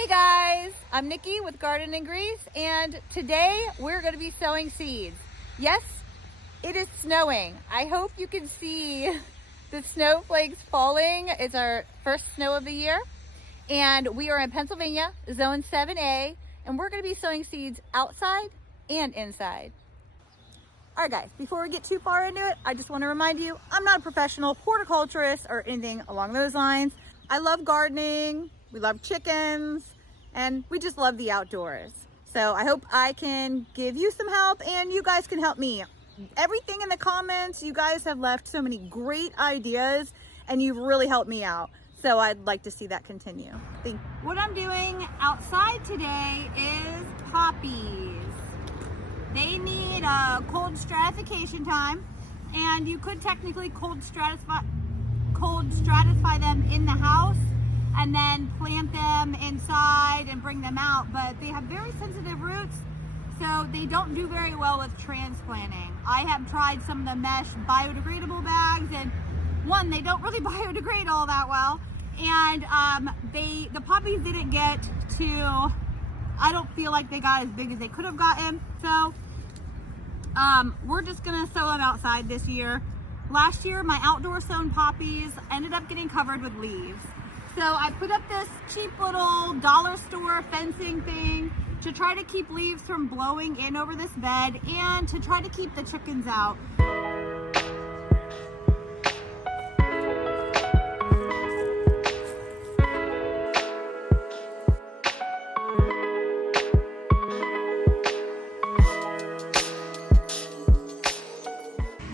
Hey guys, I'm Nikki with Garden and Grease, and today we're going to be sowing seeds. Yes, it is snowing. I hope you can see the snowflakes falling. It's our first snow of the year, and we are in Pennsylvania, Zone 7A, and we're going to be sowing seeds outside and inside. All right guys, before we get too far into it, I just want to remind you, I'm not a professional horticulturist or anything along those lines. I love gardening, we love chickens, and we just love the outdoors. So I hope I can give you some help and you guys can help me. Everything in the comments, you guys have left so many great ideas and you've really helped me out. So I'd like to see that continue. What I'm doing outside today is poppies. They need a cold stratification time, and you could technically cold stratify them in the house and then plant them inside and bring them out, but they have very sensitive roots, so they don't do very well with transplanting. I have tried some of the mesh biodegradable bags, and one, they don't really biodegrade all that well, and the poppies didn't get to, I don't feel like they got as big as they could have gotten. So we're just gonna sow them outside this year. Last year, my outdoor sown poppies ended up getting covered with leaves. So I put up this cheap little dollar store fencing thing to try to keep leaves from blowing in over this bed and to try to keep the chickens out.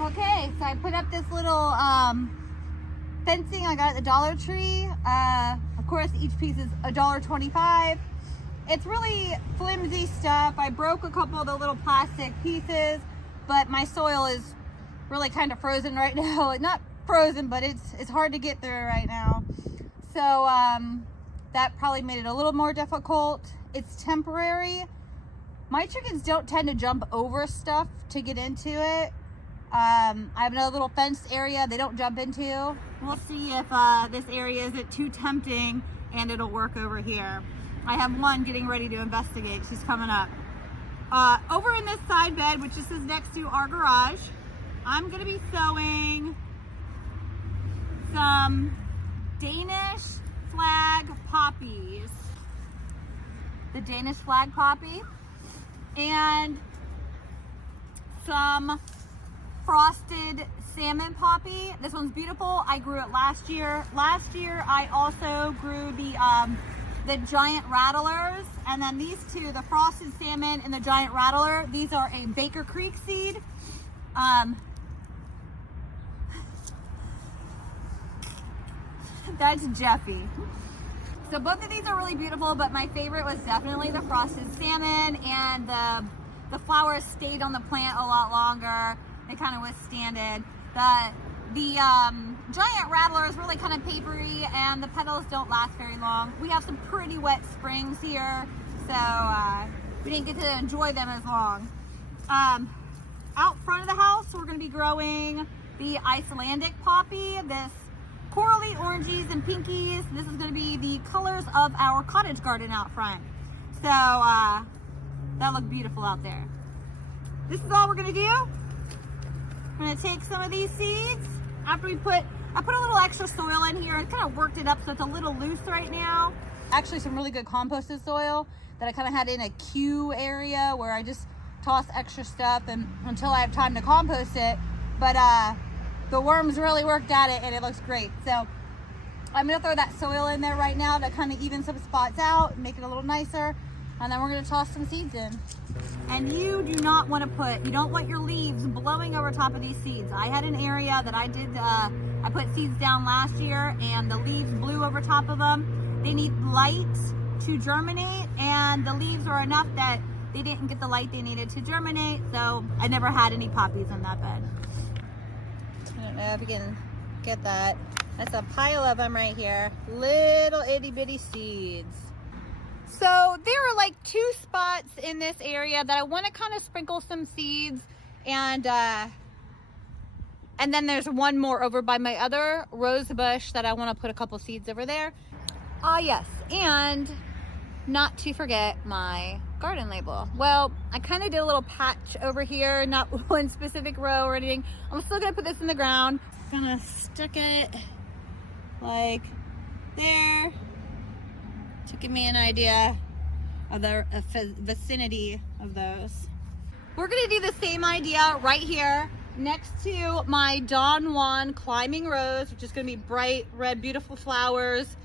Okay, so I put up this little fencing I got at the Dollar Tree. Of course, each piece is $1.25. It's really flimsy stuff. I broke a couple of the little plastic pieces, but my soil is really kind of frozen right now. Not frozen, but it's hard to get through right now. So that probably made it a little more difficult. It's temporary. My chickens don't tend to jump over stuff to get into it. I have another little fenced area they don't jump into. We'll see if this area isn't too tempting and it'll work over here. I have one getting ready to investigate. She's coming up. Over in this side bed, which is next to our garage, I'm going to be sowing some Danish flag poppies. The Danish flag poppy. And some frosted salmon poppy. This one's beautiful. I grew it last year. Last year I also grew the giant rattlers, and then these two, the frosted salmon and the giant rattler, these are a Baker Creek seed. That's Jeffy. So both of these are really beautiful, but my favorite was definitely the frosted salmon, and the flowers stayed on the plant a lot longer. They kind of withstand it. The giant rattler is really kind of papery, and the petals don't last very long. We have some pretty wet springs here, so we didn't get to enjoy them as long. Out front of the house, we're going to be growing the Icelandic poppy, this corally oranges and pinkies. This is going to be the colors of our cottage garden out front. So that look beautiful out there. This is all we're going to do. I'm going to take some of these seeds after I put a little extra soil in here and kind of worked it up so it's a little loose right now. Actually, some really good composted soil that I kind of had in a queue area where I just toss extra stuff and until I have time to compost it. But the worms really worked at it and it looks great. So I'm going to throw that soil in there right now to kind of even some spots out and make it a little nicer. And then we're going to toss some seeds in. And you do not want to you don't want your leaves blowing over top of these seeds. I had an area that I put seeds down last year and the leaves blew over top of them. They need light to germinate, and the leaves were enough that they didn't get the light they needed to germinate, so I never had any poppies in that bed. I don't know if you can get that. That's a pile of them right here. Little itty bitty seeds. So there are like two spots in this area that I want to kind of sprinkle some seeds, and then there's one more over by my other rose bush that I want to put a couple seeds over there. Yes, and not to forget my garden label. Well, I kind of did a little patch over here, not one specific row or anything. I'm still gonna put this in the ground. Gonna stick it like there to give me an idea of the vicinity of those. We're gonna do the same idea right here next to my Don Juan climbing rose, which is gonna be bright red, beautiful flowers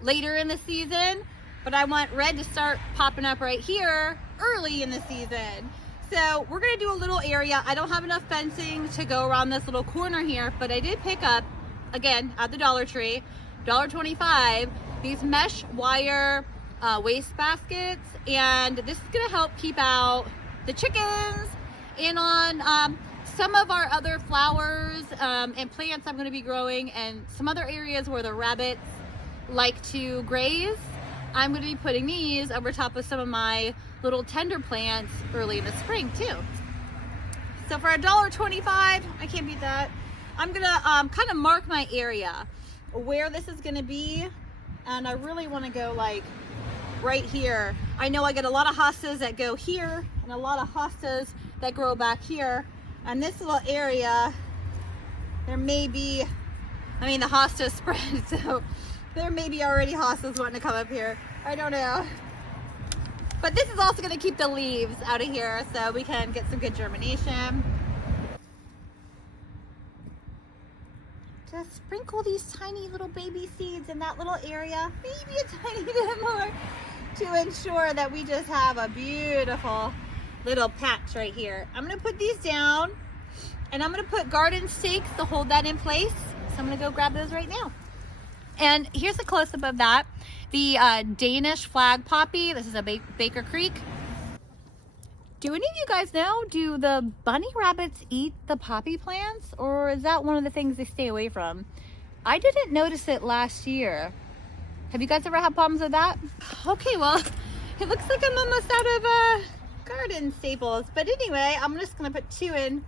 later in the season. But I want red to start popping up right here early in the season. So we're gonna do a little area. I don't have enough fencing to go around this little corner here, but I did pick up, again, at the Dollar Tree, $1.25, these mesh wire waste baskets. And this is gonna help keep out the chickens and on some of our other flowers and plants I'm gonna be growing, and some other areas where the rabbits like to graze. I'm going to be putting these over top of some of my little tender plants early in the spring too. So for $1.25, I can't beat that. I'm going to kind of mark my area where this is going to be, and I really want to go like right here. I know I get a lot of hostas that go here and a lot of hostas that grow back here, and this little area, there may be, I mean, the hostas spread, so there may be already hostas wanting to come up here. I don't know. But this is also going to keep the leaves out of here so we can get some good germination. Just sprinkle these tiny little baby seeds in that little area. Maybe a tiny bit more to ensure that we just have a beautiful little patch right here. I'm going to put these down, and I'm going to put garden stakes to hold that in place. So I'm going to go grab those right now. And here's a close-up of that. The Danish flag poppy. This is a Baker Creek. Do any of you guys know, do the bunny rabbits eat the poppy plants, or is that one of the things they stay away from? I didn't notice it last year. Have you guys ever had problems with that? Okay, well, it looks like I'm almost out of garden staples. But anyway, I'm just gonna put 2 in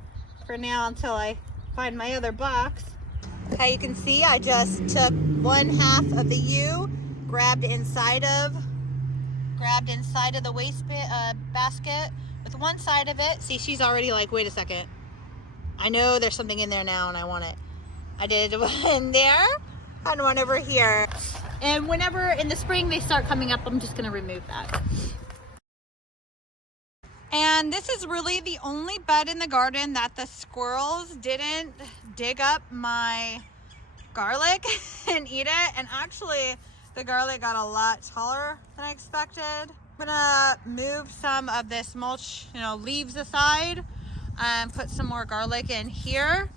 for now until I find my other box. Okay, you can see I just took 1/2 of the U, grabbed inside of the waste basket with one side of it. See, she's already like, wait a second. I know there's something in there now and I want it. I did one in there and one over here. And whenever in the spring they start coming up, I'm just gonna remove that. And this is really the only bed in the garden that the squirrels didn't dig up my garlic and eat it. And actually, the garlic got a lot taller than I expected. I'm gonna move some of this mulch, leaves aside and put some more garlic in here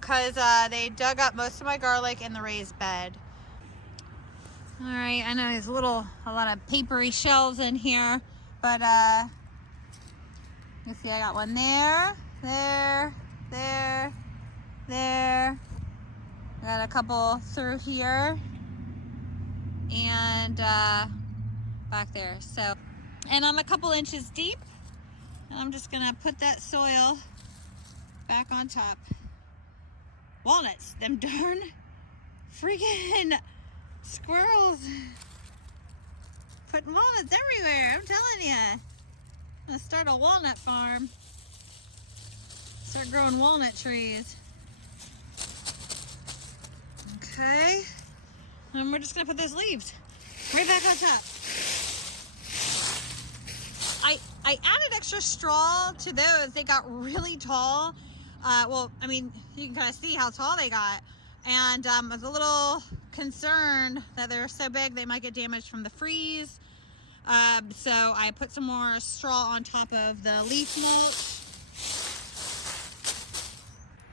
because they dug up most of my garlic in the raised bed. All right, I know there's a lot of papery shelves in here, but you see I got one there. I got a couple through here and back there. So, and I'm a couple inches deep, and I'm just gonna put that soil back on top. Walnuts, them darn freaking squirrels putting walnuts everywhere, I'm telling you. I'm gonna start a walnut farm. Start growing walnut trees. Okay. And we're just gonna put those leaves right back on top. I added extra straw to those. They got really tall. Well, I mean, you can kind of see how tall they got. And I was a little concerned that they're so big they might get damaged from the freeze. So I put some more straw on top of the leaf mulch.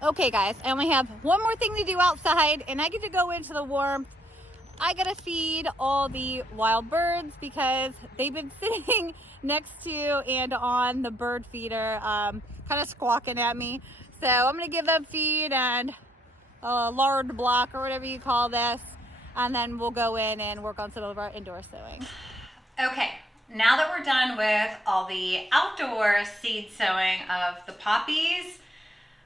Okay guys, I only have one more thing to do outside and I get to go into the warmth. I gotta feed all the wild birds because they've been sitting next to and on the bird feeder, kind of squawking at me. So I'm gonna give them feed and a lard block or whatever you call this, and then we'll go in and work on some of our indoor sowing. Okay, now that we're done with all the outdoor seed sowing of the poppies,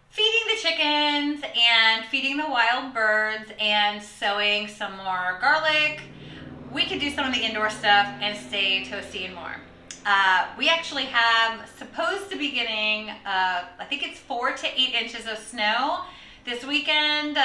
feeding the chickens and feeding the wild birds and sowing some more garlic, we could do some of the indoor stuff and stay toasty and warm. We actually have supposed to be getting, I think it's 4 to 8 inches of snow this weekend,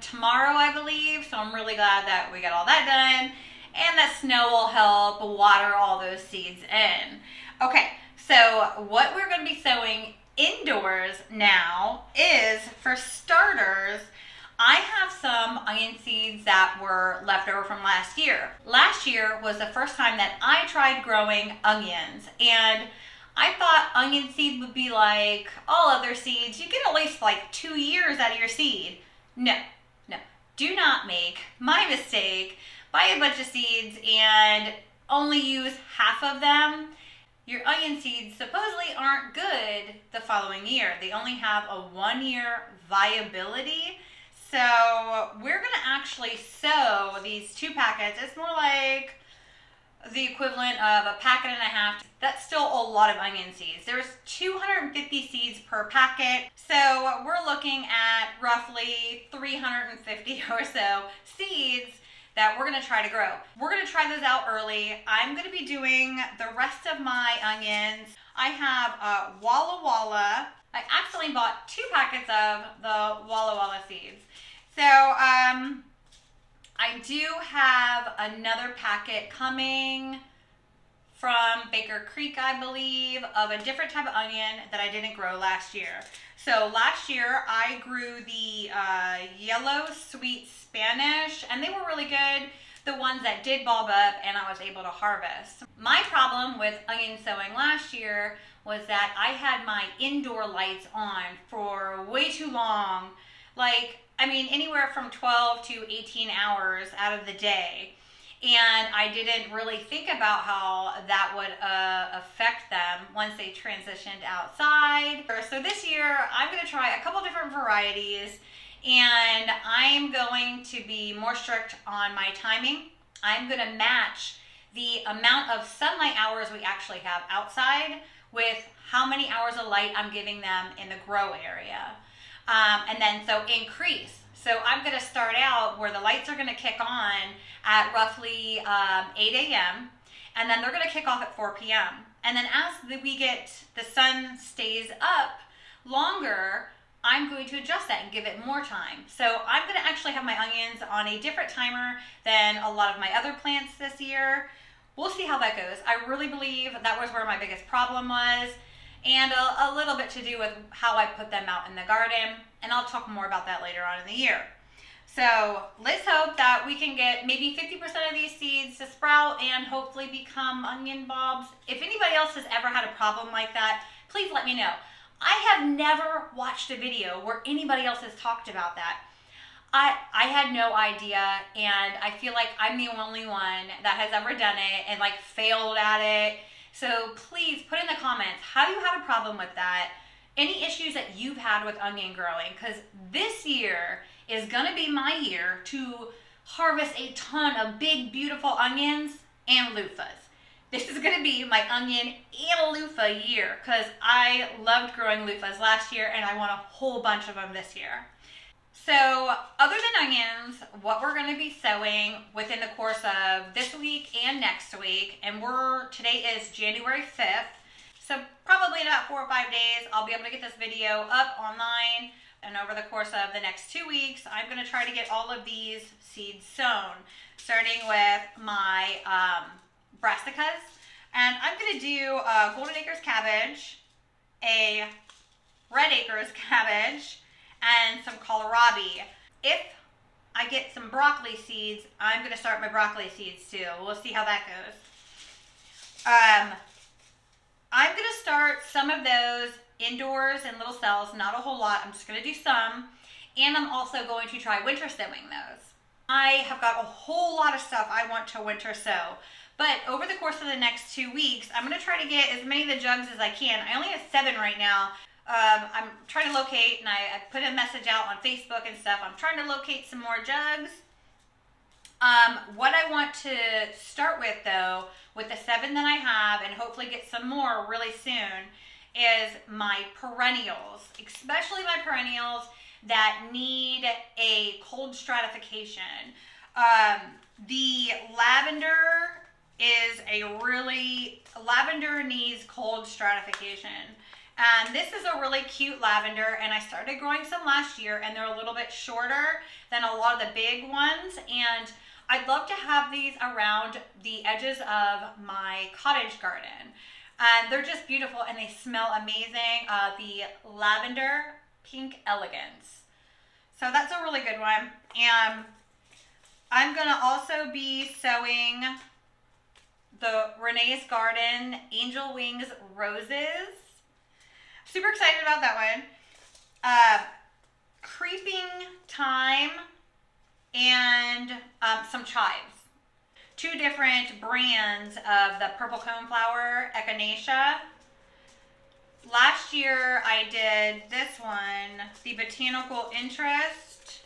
tomorrow I believe, so I'm really glad that we got all that done, and that snow will help water all those seeds in. Okay, so what we're going to be sowing indoors now is, for starters, I have some onion seeds that were left over from last year. Last year was the first time that I tried growing onions, and I thought onion seed would be like all other seeds. You get at least like 2 years out of your seed. No. Do not make my mistake. Buy a bunch of seeds and only use half of them. Your onion seeds supposedly aren't good the following year. They only have a 1-year viability. So we're gonna actually sow these 2 packets. It's more like the equivalent of a packet and a half. That's still a lot of onion seeds. There's 250 seeds per packet. So we're looking at roughly 350 or so seeds that we're gonna try to grow. We're gonna try those out early. I'm gonna be doing the rest of my onions. I have Walla Walla. I accidentally bought 2 packets of the Walla Walla seeds. So I do have another packet coming from Baker Creek, I believe, of a different type of onion that I didn't grow last year. So last year I grew the yellow sweet Spanish, and they were really good. The ones that did bulb up and I was able to harvest. My problem with onion sowing last year was that I had my indoor lights on for way too long. Like, I mean, anywhere from 12 to 18 hours out of the day. And I didn't really think about how that would affect them once they transitioned outside. So this year, I'm gonna try a couple different varieties, and I'm going to be more strict on my timing. I'm gonna match the amount of sunlight hours we actually have outside with how many hours of light I'm giving them in the grow area. And then so increase. So I'm gonna start out where the lights are gonna kick on at roughly 8 a.m. and then they're gonna kick off at 4 p.m. And then as the sun stays up longer, I'm going to adjust that and give it more time. So I'm gonna actually have my onions on a different timer than a lot of my other plants this year. We'll see how that goes. I really believe that was where my biggest problem was, and a little bit to do with how I put them out in the garden, and I'll talk more about that later on in the year. So let's hope that we can get maybe 50% of these seeds to sprout and hopefully become onion bulbs. If anybody else has ever had a problem like that, please let me know. I have never watched a video where anybody else has talked about that. I had no idea, and I feel like I'm the only one that has ever done it and like failed at it. So please put in the comments, have you had a problem with that? Any issues that you've had with onion growing? Because this year is gonna be my year to harvest a ton of big, beautiful onions and loofahs. This is gonna be my onion and loofah year, because I loved growing loofahs last year and I want a whole bunch of them this year. So other than onions, what we're gonna be sowing within the course of this week and next week, and today is January 5th, so probably in about 4 or 5 days, I'll be able to get this video up online, and over the course of the next 2 weeks, I'm gonna try to get all of these seeds sown, starting with my brassicas, and I'm gonna do a Golden Acres cabbage, a Red Acres cabbage, and some kohlrabi. If I get some broccoli seeds, I'm gonna start my broccoli seeds too. We'll see how that goes. I'm gonna start some of those indoors in little cells, not a whole lot. I'm just gonna do some, and I'm also going to try winter sowing those. I have got a whole lot of stuff I want to winter sow, but over the course of the next 2 weeks, I'm gonna try to get as many of the jugs as I can. I only have 7 right now. I'm trying to locate, and I put a message out on Facebook and stuff. I'm trying to locate some more jugs. What I want to start with, though, with the 7 that I have, and hopefully get some more really soon, is my perennials, especially my perennials that need a cold stratification. The lavender lavender needs cold stratification. And this is a really cute lavender, and I started growing some last year, and they're a little bit shorter than a lot of the big ones. And I'd love to have these around the edges of my cottage garden. And they're just beautiful, and they smell amazing. The lavender pink elegance. So that's a really good one. And I'm gonna also be sowing the Renee's Garden Angel Wings Roses. Super excited about that one. Creeping Thyme and some chives. 2 different brands of the purple coneflower echinacea. Last year I did this one, the Botanical Interest.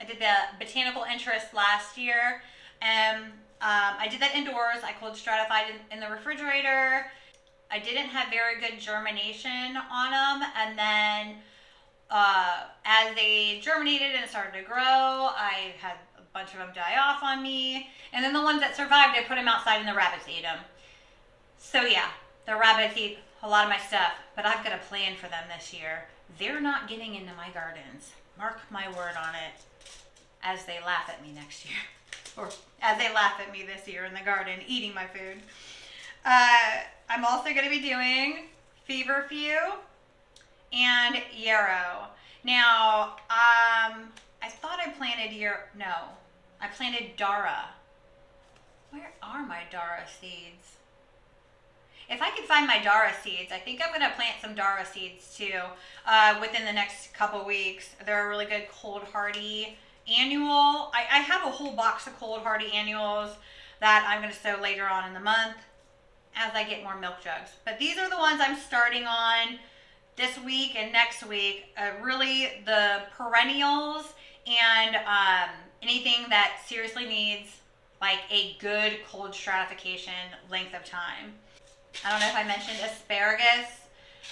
I did the Botanical Interest last year, and I did that indoors. I cold stratified in the refrigerator. I didn't have very good germination on them, and then as they germinated and started to grow, I had a bunch of them die off on me, and then the ones that survived, I put them outside and the rabbits ate them. So yeah, the rabbits eat a lot of my stuff, but I've got a plan for them this year. They're not getting into my gardens. Mark my word on it, as they laugh at me next year. Or as they laugh at me this year in the garden, eating my food. I'm also going to be doing Feverfew and Yarrow. Now, I thought I planted I planted Dara. Where are my Dara seeds? If I could find my Dara seeds, I think I'm going to plant some Dara seeds too within the next couple weeks. They're a really good cold hardy annual. I have a whole box of cold hardy annuals that I'm going to sow later on in the month as I get more milk jugs. But these are the ones I'm starting on this week and next week. Really the perennials and anything that seriously needs like a good cold stratification length of time. I don't know if I mentioned asparagus.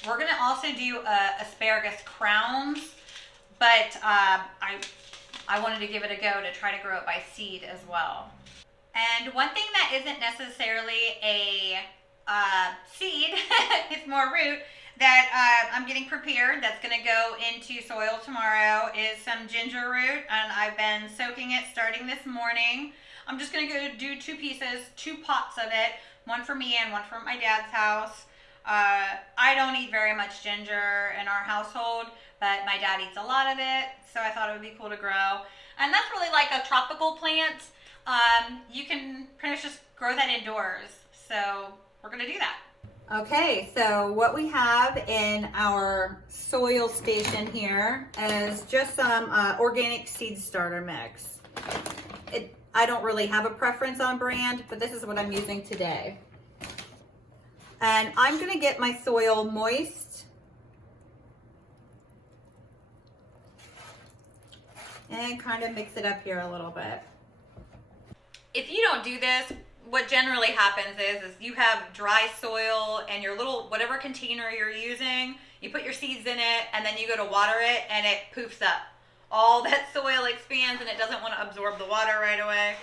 We're going to also do asparagus crowns, but I wanted to give it a go to try to grow it by seed as well. And one thing that isn't necessarily a seed, it's more root, that I'm getting prepared, that's going to go into soil tomorrow, is some ginger root. And I've been soaking it starting this morning. I'm just going to go do 2 pieces, 2 pots of it, one for me and one for my dad's house. I don't eat very much ginger in our household, but my dad eats a lot of it, so I thought it would be cool to grow. And that's really like a tropical plant. You can pretty much just grow that indoors. So we're going to do that. Okay, so what we have in our soil station here is just some organic seed starter mix. I don't really have a preference on brand, but this is what I'm using today. And I'm going to get my soil moist and kind of mix it up here a little bit. If you don't do this, what generally happens is you have dry soil and your little, whatever container you're using, you put your seeds in it and then you go to water it and it poofs up. All that soil expands and it doesn't want to absorb the water right away.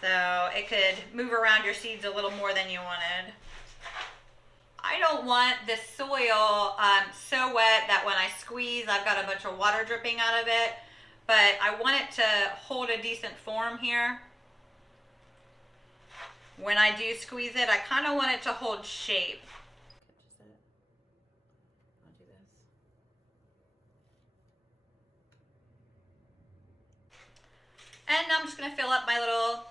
So it could move around your seeds a little more than you wanted. I don't want the soil so wet that when I squeeze, I've got a bunch of water dripping out of it. But I want it to hold a decent form here. When I do squeeze it, I kind of want it to hold shape. And I'm just going to fill up my little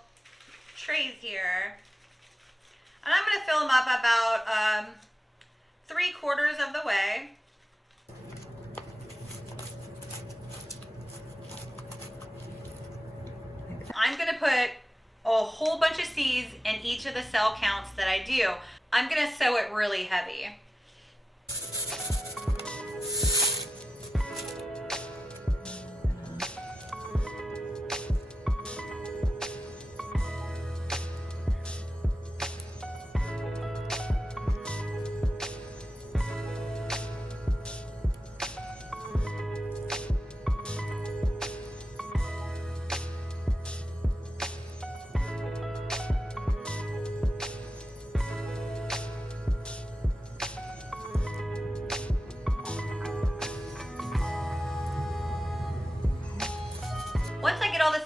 trays here. And I'm going to fill them up about 3/4 of the way. I'm going to put a whole bunch of seeds in each of the cell counts that I do. I'm going to sow it really heavy.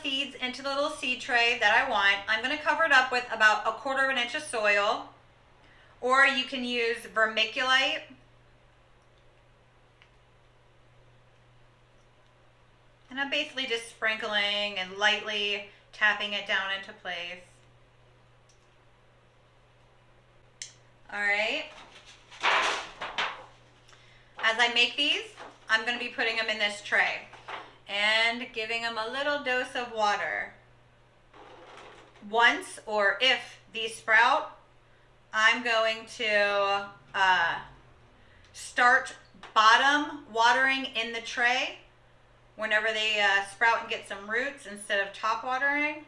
seeds into the little seed tray that I want. I'm going to cover it up with about 1/4 inch of soil, or you can use vermiculite. And I'm basically just sprinkling and lightly tapping it down into place. All right. As I make these, I'm going to be putting them in this tray and giving them a little dose of water. Once, or if these sprout, I'm going to start bottom watering in the tray whenever they sprout and get some roots instead of top watering.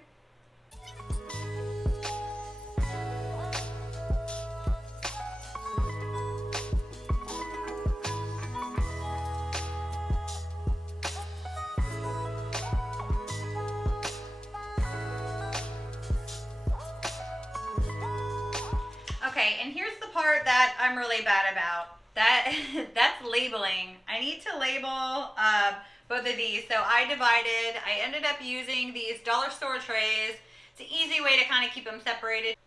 Okay, and here's the part that I'm really bad about. That's labeling. I need to label both of these. So I ended up using these dollar store trays. It's an easy way to kind of keep them separated.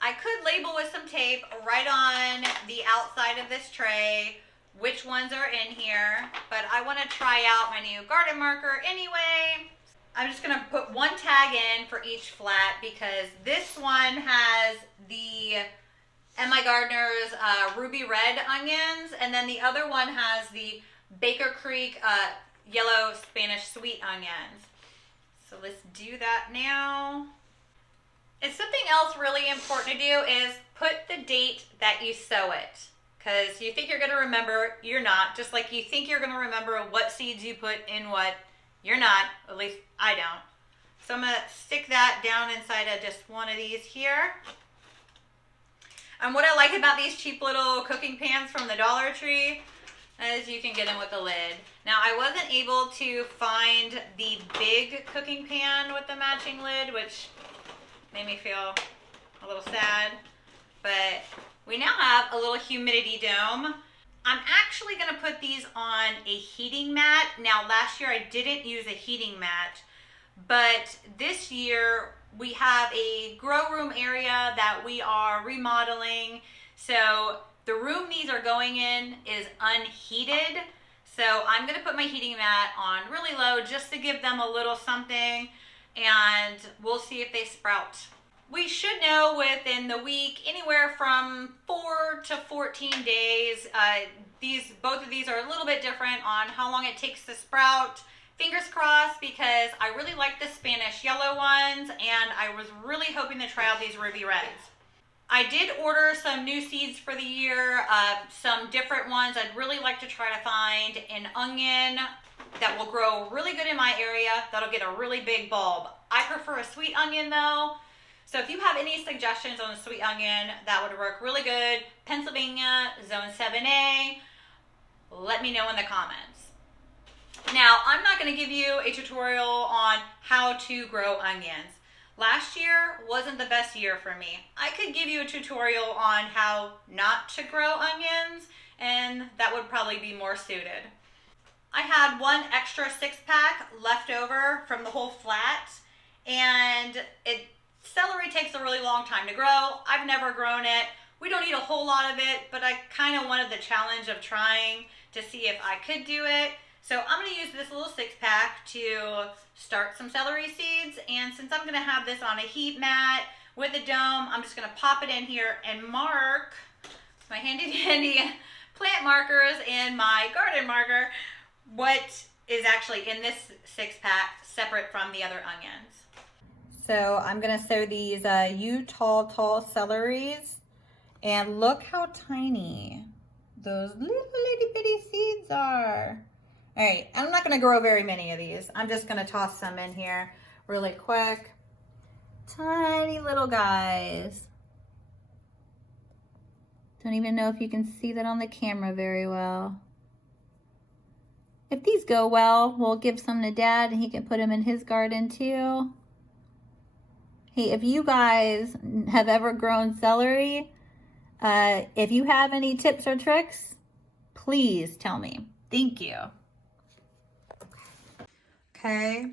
I could label with some tape right on the outside of this tray which ones are in here, but I want to try out my new garden marker anyway. I'm just going to put one tag in for each flat because this one has the My Gardener's ruby red onions, and then the other one has the Baker Creek yellow Spanish sweet onions. So let's do that now. And something else really important to do is put the date that you sow it. Because you think you're going to remember, you're not. Just like you think you're going to remember what seeds you put in what, you're not. At least I don't. So I'm going to stick that down inside of just one of these here. And what I like about these cheap little cooking pans from the Dollar Tree is you can get them with a lid. Now I wasn't able to find the big cooking pan with the matching lid, which made me feel a little sad. But we now have a little humidity dome. I'm actually going to put these on a heating mat. Now last year I didn't use a heating mat, but this year we have a grow room area that we are remodeling. So the room these are going in is unheated. So I'm going to put my heating mat on really low just to give them a little something, and we'll see if they sprout. We should know within the week, anywhere from 4 to 14 days. Both of these are a little bit different on how long it takes to sprout. Fingers crossed, because I really like the Spanish yellow ones, and I was really hoping to try out these ruby reds. I did order some new seeds for the year, some different ones. I'd really like to try to find an onion that will grow really good in my area, that'll get a really big bulb. I prefer a sweet onion though. So if you have any suggestions on a sweet onion that would work really good, Pennsylvania, Zone 7A, let me know in the comments. Now, I'm not going to give you a tutorial on how to grow onions. Last year wasn't the best year for me. I could give you a tutorial on how not to grow onions, and that would probably be more suited. I had one extra 6-pack left over from the whole flat, and celery takes a really long time to grow. I've never grown it. We don't eat a whole lot of it, but I kind of wanted the challenge of trying to see if I could do it. So I'm going to use this little 6-pack to start some celery seeds. And since I'm going to have this on a heat mat with a dome, I'm just going to pop it in here and mark my handy dandy plant markers and my garden marker what is actually in this 6-pack separate from the other onions. So I'm going to sow these tall celeries, and look how tiny those little itty bitty seeds are. All right, I'm not going to grow very many of these. I'm just going to toss some in here really quick. Tiny little guys. Don't even know if you can see that on the camera very well. If these go well, we'll give some to Dad and he can put them in his garden too. Hey, if you guys have ever grown celery, if you have any tips or tricks, please tell me. Thank you. Okay,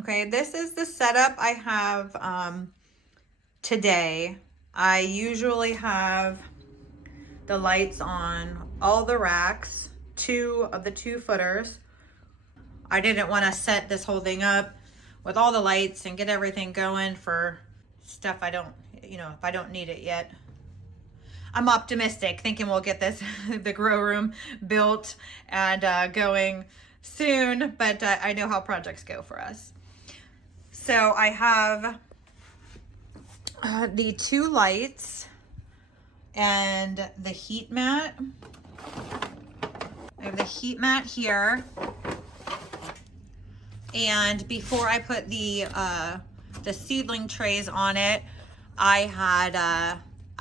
Okay, this is the setup I have today. I usually have the lights on all the racks, 2 of the 2-footers. I didn't want to set this whole thing up with all the lights and get everything going for stuff I don't, if I don't need it yet. I'm optimistic, thinking we'll get this, the grow room built and going soon, but I know how projects go for us. So I have the 2 lights and the heat mat. I have the heat mat here. And before I put the seedling trays on it, I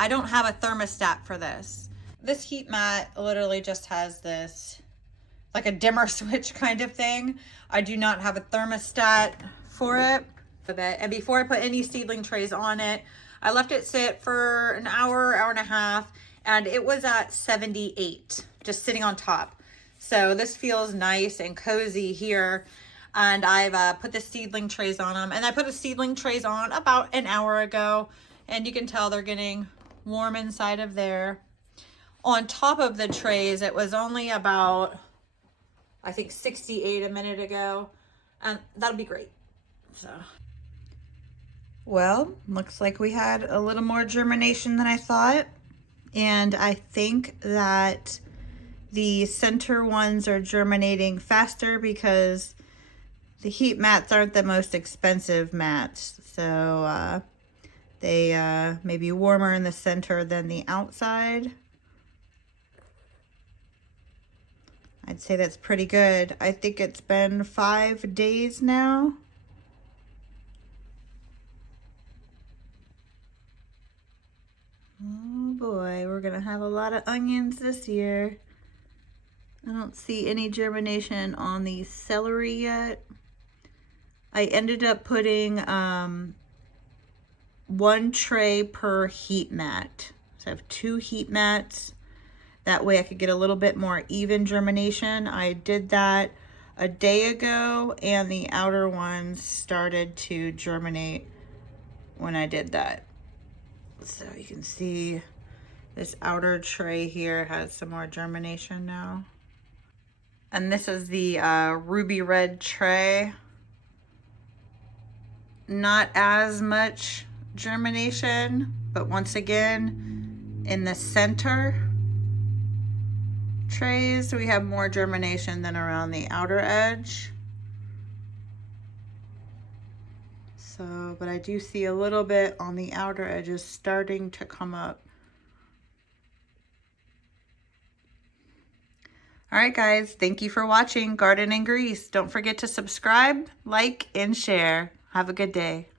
don't have a thermostat for this. This heat mat literally just has this, like a dimmer switch kind of thing. I do not have a thermostat for it. And before I put any seedling trays on it, I left it sit for an hour, hour and a half, and it was at 78, just sitting on top. So this feels nice and cozy here. And I've put the seedling trays on them. And I put the seedling trays on about an hour ago. And you can tell they're getting warm inside of there. On top of the trays, it was only about, I think, 68 a minute ago. And that'll be great. So, well, looks like we had a little more germination than I thought. And I think that the center ones are germinating faster because the heat mats aren't the most expensive mats, so they may be warmer in the center than the outside. I'd say that's pretty good. I think it's been 5 days now. Oh boy, we're gonna have a lot of onions this year. I don't see any germination on the celery yet. I ended up putting 1 tray per heat mat. So I have 2 heat mats. That way I could get a little bit more even germination. I did that a day ago, and the outer ones started to germinate when I did that. So you can see this outer tray here has some more germination now. And this is the ruby red tray. Not as much germination, but once again, in the center trays, we have more germination than around the outer edge. So, but I do see a little bit on the outer edges starting to come up. All right, guys, thank you for watching Garden and Grease. Don't forget to subscribe, like, and share. Have a good day.